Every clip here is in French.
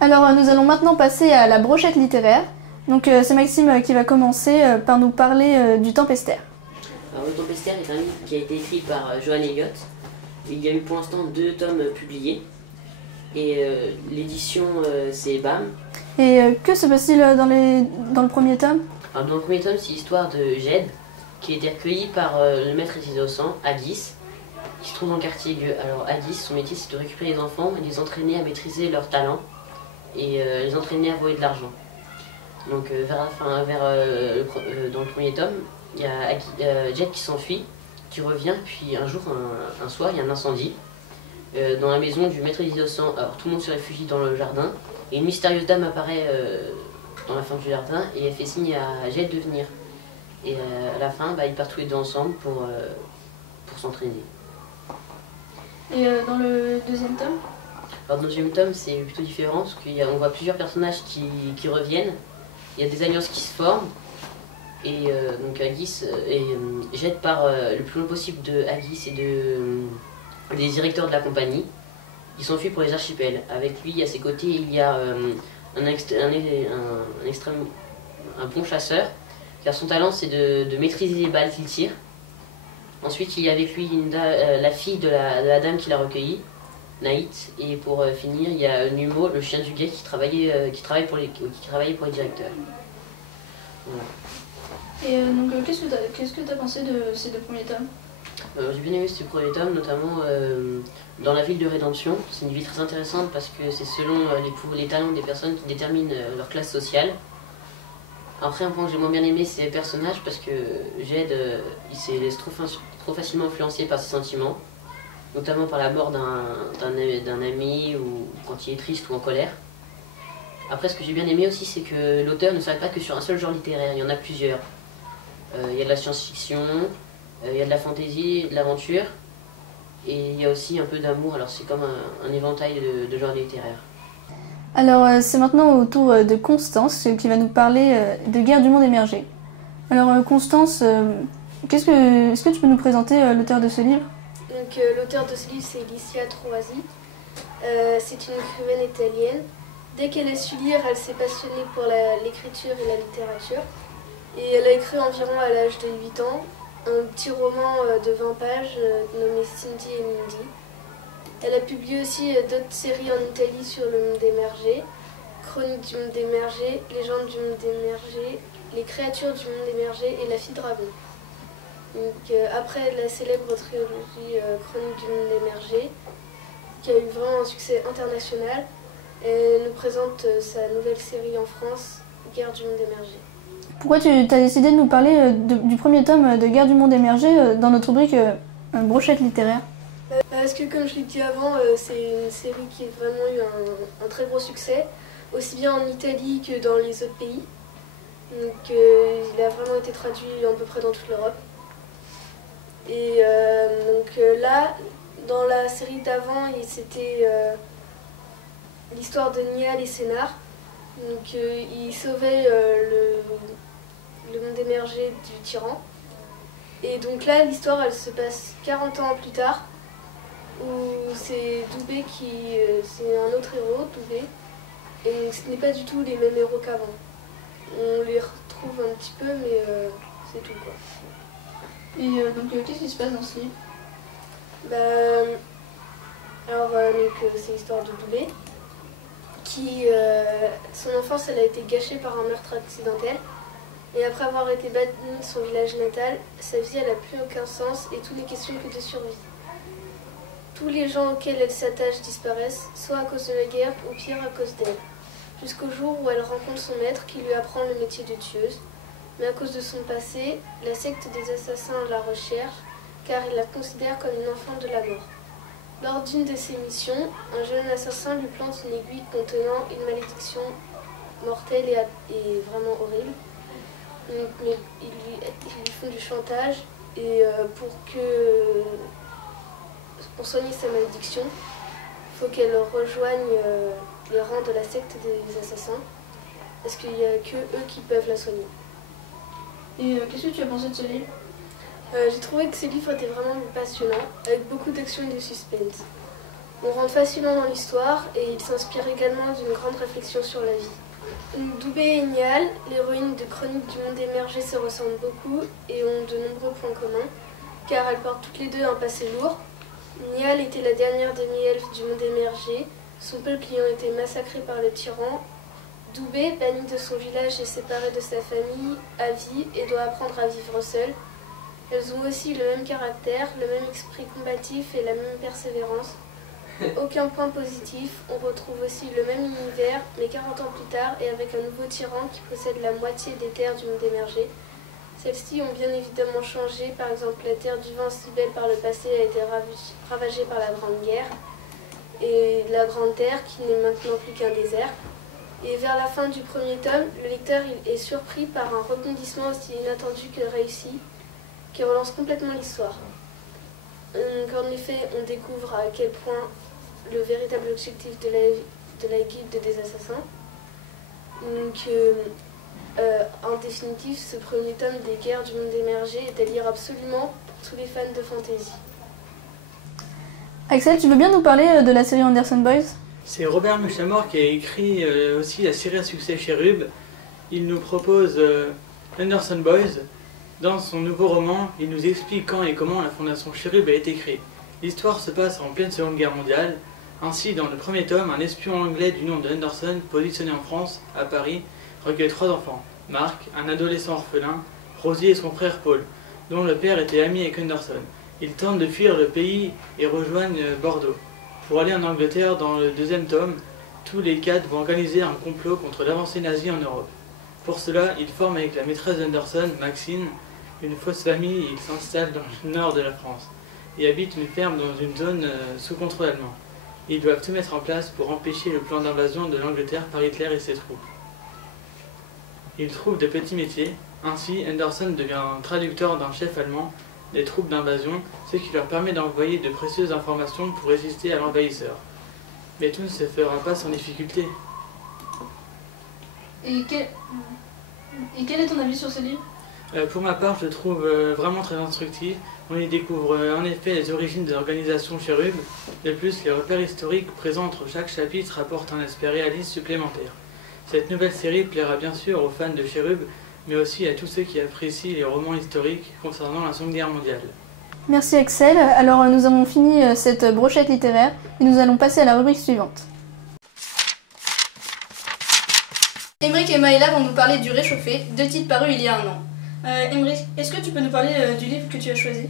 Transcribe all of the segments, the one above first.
Alors nous allons maintenant passer à la brochette littéraire. Donc c'est Maxime qui va commencer par nous parler du Tempestaire. Alors, le Tempestaire est un livre qui a été écrit par Johan Elliott. Il y a eu pour l'instant 2 tomes publiés. Et l'édition c'est BAM. Et que se passe-t-il dans le premier tome? Alors, dans le premier tome, c'est l'histoire de Jed, qui a été recueilli par le maître innocent, Addis, qui se trouve dans le quartier vieux. Alors Addis, son métier c'est de récupérer les enfants et les entraîner à maîtriser leurs talents et les entraîner à voler de l'argent. Donc vers la fin, dans le premier tome, il y a Jed qui s'enfuit, qui revient, puis un jour, un soir, il y a un incendie dans la maison du maître des innocents. Alors tout le monde se réfugie dans le jardin, et une mystérieuse dame apparaît dans la fin du jardin, et elle fait signe à Jed de venir. Et à la fin, ils partent tous les deux ensemble pour s'entraîner. Et dans le deuxième tome? Alors dans le deuxième tome, c'est plutôt différent, parce qu'on voit plusieurs personnages qui reviennent. Il y a des alliances qui se forment, et donc Aggis Jed part le plus loin possible de Aggis et des directeurs de la compagnie. Ils s'enfuient pour les archipels. Avec lui, à ses côtés, il y a un bon chasseur, car son talent c'est de maîtriser les balles qu'il tire. Ensuite, il y a avec lui la fille de la dame qui l'a recueilli, Naït, et pour finir, il y a Numo, le chien du guet qui travaillait pour les directeurs. Voilà. Et donc, qu'est-ce que tu as pensé de ces 2 premiers tomes? J'ai bien aimé ce premier tome, notamment dans la ville de Rédemption. C'est une ville très intéressante parce que c'est selon les talents des personnes qui déterminent leur classe sociale. Après, un point que j'ai moins bien aimé, c'est les personnages parce que Jed il se laisse trop facilement influencer par ses sentiments, notamment par la mort d'un ami ou quand il est triste ou en colère. Après, ce que j'ai bien aimé aussi, c'est que l'auteur ne s'arrête pas que sur un seul genre littéraire, il y en a plusieurs. Il y a de la science-fiction, il y a de la fantaisie, de l'aventure, et il y a aussi un peu d'amour, alors c'est comme un éventail de genres littéraires. Alors c'est maintenant au tour de Constance qui va nous parler de Guerre du monde émergé. Alors Constance, est-ce que tu peux nous présenter l'auteur de ce livre? Donc l'auteur de ce livre c'est Licia Troisi. C'est une écrivaine italienne. Dès qu'elle a su lire, elle s'est passionnée pour l'écriture et la littérature. Et elle a écrit environ à l'âge de 8 ans un petit roman de 20 pages nommé Cindy et Mindy. Elle a publié aussi d'autres séries en Italie sur le monde émergé, Chronique du monde émergé, Légende du monde émergé, Les créatures du monde émergé et La fille dragon. Donc, après la célèbre trilogie Chronique du monde émergé, qui a eu vraiment un succès international, elle nous présente sa nouvelle série en France, Guerre du monde émergé. Pourquoi tu as décidé de nous parler du premier tome de Guerre du monde émergé dans notre rubrique brochette littéraire? Parce que comme je l'ai dit avant, c'est une série qui a vraiment eu un très gros succès, aussi bien en Italie que dans les autres pays. Donc il a vraiment été traduit à peu près dans toute l'Europe. Et là, dans la série d'avant, c'était l'histoire de Niall et Sénar. Donc ils sauvaient le monde émergé du tyran. Et donc là, l'histoire, elle se passe 40 ans plus tard, où c'est Doubé c'est un autre héros, Doubé, et donc ce n'est pas du tout les mêmes héros qu'avant. On les retrouve un petit peu, mais c'est tout quoi. Et donc qu'est-ce qui se passe dans ce livre? C'est l'histoire de Doubé, qui, son enfance elle a été gâchée par un meurtre accidentel. Et après avoir été bannie de son village natal, sa vie elle n'a plus aucun sens et tout n'est question que de survie. Tous les gens auxquels elle s'attache disparaissent, soit à cause de la guerre ou pire à cause d'elle. Jusqu'au jour où elle rencontre son maître qui lui apprend le métier de tueuse. Mais à cause de son passé, la secte des assassins la recherche car ils la considèrent comme une enfant de la mort. Lors d'une de ses missions, un jeune assassin lui plante une aiguille contenant une malédiction mortelle et vraiment horrible. Mais ils lui font du chantage et pour soigner sa malédiction, il faut qu'elle rejoigne les rangs de la secte des assassins parce qu'il n'y a que eux qui peuvent la soigner. Et qu'est-ce que tu as pensé de ce livre? J'ai trouvé que ce livre était vraiment passionnant, avec beaucoup d'action et de suspense. On rentre facilement dans l'histoire et il s'inspire également d'une grande réflexion sur la vie. Doubé et Niall, l'héroïne de Chroniques du monde émergé, se ressemblent beaucoup et ont de nombreux points communs, car elles portent toutes les deux un passé lourd. Niall était la dernière demi-elfe du monde émergé, son peuple ayant été massacré par le tyran. Doubé, banni de son village et séparé de sa famille, a vie et doit apprendre à vivre seule. Elles ont aussi le même caractère, le même esprit combatif et la même persévérance. Aucun point positif, on retrouve aussi le même univers, mais 40 ans plus tard et avec un nouveau tyran qui possède la moitié des terres du monde émergé. Celles-ci ont bien évidemment changé, par exemple la terre du vin si belle par le passé a été ravagée par la Grande Guerre, et la Grande Terre qui n'est maintenant plus qu'un désert. Et vers la fin du premier tome, le lecteur est surpris par un rebondissement aussi inattendu que réussi, qui relance complètement l'histoire. En effet, on découvre à quel point le véritable objectif de la guilde des assassins. En définitive, ce premier tome des guerres du monde émergé est à lire absolument pour tous les fans de fantasy. Axel, tu veux bien nous parler de la série Anderson Boys ? C'est Robert Muchamore qui a écrit aussi la série à succès Cherub. Il nous propose Anderson Boys. Dans son nouveau roman, il nous explique quand et comment la fondation Cherub a été créée. L'histoire se passe en pleine Seconde Guerre mondiale. Ainsi, dans le premier tome, un espion anglais du nom de Anderson, positionné en France, à Paris, recueille 3 enfants. Mark, un adolescent orphelin, Rosie et son frère Paul, dont le père était ami avec Anderson. Ils tentent de fuir le pays et rejoignent Bordeaux. Pour aller en Angleterre, dans le deuxième tome, tous les 4 vont organiser un complot contre l'avancée nazie en Europe. Pour cela, ils forment avec la maîtresse d'Anderson, Maxine, une fausse famille et ils s'installent dans le nord de la France et habitent une ferme dans une zone sous contrôle allemand. Ils doivent tout mettre en place pour empêcher le plan d'invasion de l'Angleterre par Hitler et ses troupes. Ils trouvent de petits métiers, ainsi Anderson devient traducteur d'un chef allemand des troupes d'invasion, ce qui leur permet d'envoyer de précieuses informations pour résister à l'envahisseur. Mais tout ne se fera pas sans difficulté. Et quel est ton avis sur ce livre ? Pour ma part, je le trouve vraiment très instructif. On y découvre en effet les origines de l'organisation Cherub. De plus, les repères historiques présents entre chaque chapitre apportent un aspect réaliste supplémentaire. Cette nouvelle série plaira bien sûr aux fans de Cherub, mais aussi à tous ceux qui apprécient les romans historiques concernant la Seconde Guerre mondiale. Merci Axel. Alors nous avons fini cette brochette littéraire et nous allons passer à la rubrique suivante. Émeric et Maëla vont nous parler du Réchauffé, 2 titres parus il y a un an. Émeric, est-ce que tu peux nous parler du livre que tu as choisi ?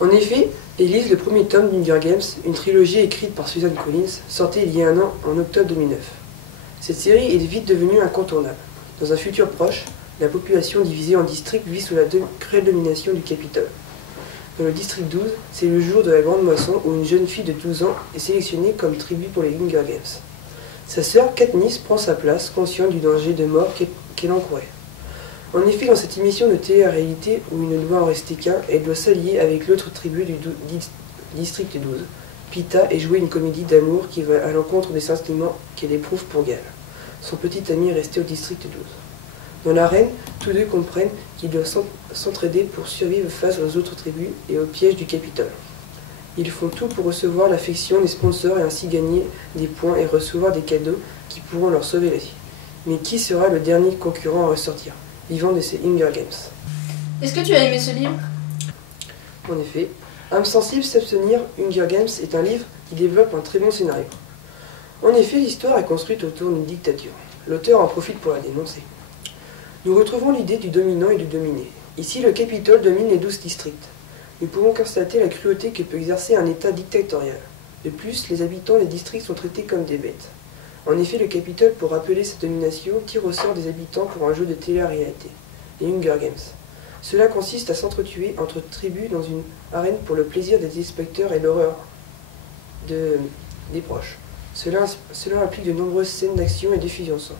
En effet, Élise, le premier tome d'Hunger Games, une trilogie écrite par Suzanne Collins, sortait il y a un an en octobre 2009. Cette série est vite devenue incontournable. Dans un futur proche, la population divisée en districts vit sous la cruelle domination du Capitole. Dans le district 12, c'est le jour de la grande moisson où une jeune fille de 12 ans est sélectionnée comme tribu pour les Hunger Games. Sa sœur Katniss prend sa place, consciente du danger de mort qu'elle encourait. En effet, dans cette émission de télé-réalité où il ne doit en rester qu'un, elle doit s'allier avec l'autre tribu du district 12, Pita, et jouer une comédie d'amour qui va à l'encontre des sentiments qu'elle éprouve pour Gal, son petit ami resté au district 12. Dans l'arène, tous deux comprennent qu'ils doivent s'entraider pour survivre face aux autres tribus et aux pièges du Capitole. Ils font tout pour recevoir l'affection des sponsors et ainsi gagner des points et recevoir des cadeaux qui pourront leur sauver la vie. Mais qui sera le dernier concurrent à ressortir, vivant de ces Hunger Games? Est-ce que tu as aimé ce livre? En effet, Âme sensible s'abstenir, Hunger Games est un livre qui développe un très bon scénario. En effet, l'histoire est construite autour d'une dictature. L'auteur en profite pour la dénoncer. Nous retrouvons l'idée du dominant et du dominé. Ici, le Capitole domine les 12 districts. Nous pouvons constater la cruauté que peut exercer un État dictatorial. De plus, les habitants des districts sont traités comme des bêtes. En effet, le Capitole, pour rappeler cette domination, tire au sort des habitants pour un jeu de télé-réalité, les Hunger Games. Cela consiste à s'entretuer entre tribus dans une arène pour le plaisir des spectateurs et l'horreur des proches. Cela implique de nombreuses scènes d'action et de fusion sang.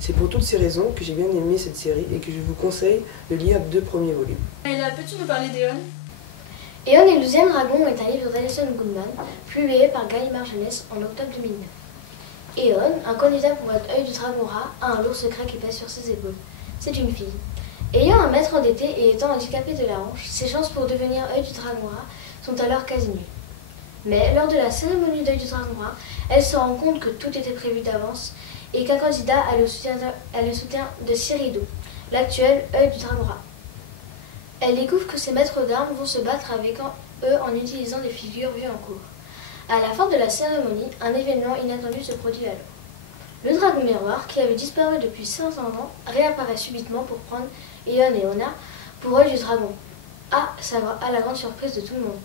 C'est pour toutes ces raisons que j'ai bien aimé cette série et que je vous conseille de lire 2 premiers volumes. Et là, peux-tu nous parler d'Eon? Eon et le 12e dragon est un livre d'Alison Goodman, publié par Gallimard Jeunesse en octobre 2009. Eon, un candidat pour être œil du dragon rat, a un lourd secret qui pèse sur ses épaules. C'est une fille. Ayant un maître endetté et étant handicapée de la hanche, ses chances pour devenir œil du dragon rat sont alors quasi nulles. Mais lors de la cérémonie d'œil du dragon roi, elle se rend compte que tout était prévu d'avance et qu'un candidat a le soutien de Cyrilo, l'actuel œil du dragon roi. Elle découvre que ses maîtres d'armes vont se battre avec eux en utilisant des figures vues en cours. À la fin de la cérémonie, un événement inattendu se produit alors. Le dragon miroir, qui avait disparu depuis 500 ans, réapparaît subitement pour prendre Eon et Ona pour œil du dragon, à la grande surprise de tout le monde.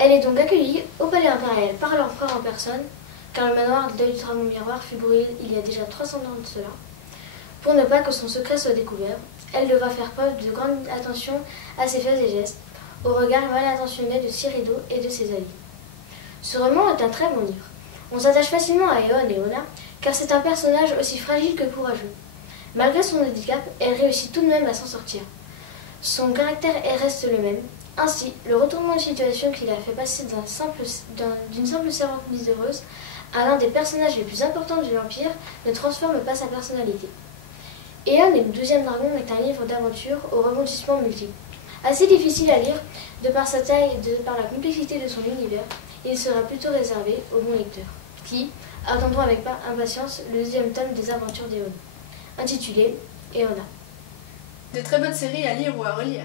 Elle est donc accueillie au palais impérial par l'empereur en personne, car le manoir de l'œil du dragon miroir fut brûlé il y a déjà 300 ans de cela. Pour ne pas que son secret soit découvert, elle devra faire preuve de grande attention à ses faits et gestes, au regard mal intentionné de Cyrilo et de ses alliés. Ce roman est un très bon livre. On s'attache facilement à Eon et Ona, car c'est un personnage aussi fragile que courageux. Malgré son handicap, elle réussit tout de même à s'en sortir. Son caractère reste le même. Ainsi, le retournement de situation qui l'a fait passer d'une simple servante miséreuse à l'un des personnages les plus importants de l'Empire ne transforme pas sa personnalité. Eon et le 12e dragon est un livre d'aventure aux rebondissements multiples. Assez difficile à lire, de par sa taille et de par la complexité de son univers, il sera plutôt réservé aux bons lecteurs, qui attendront avec impatience le 2e tome des aventures d'Eon, intitulé Eona. De très bonnes séries à lire ou à relire.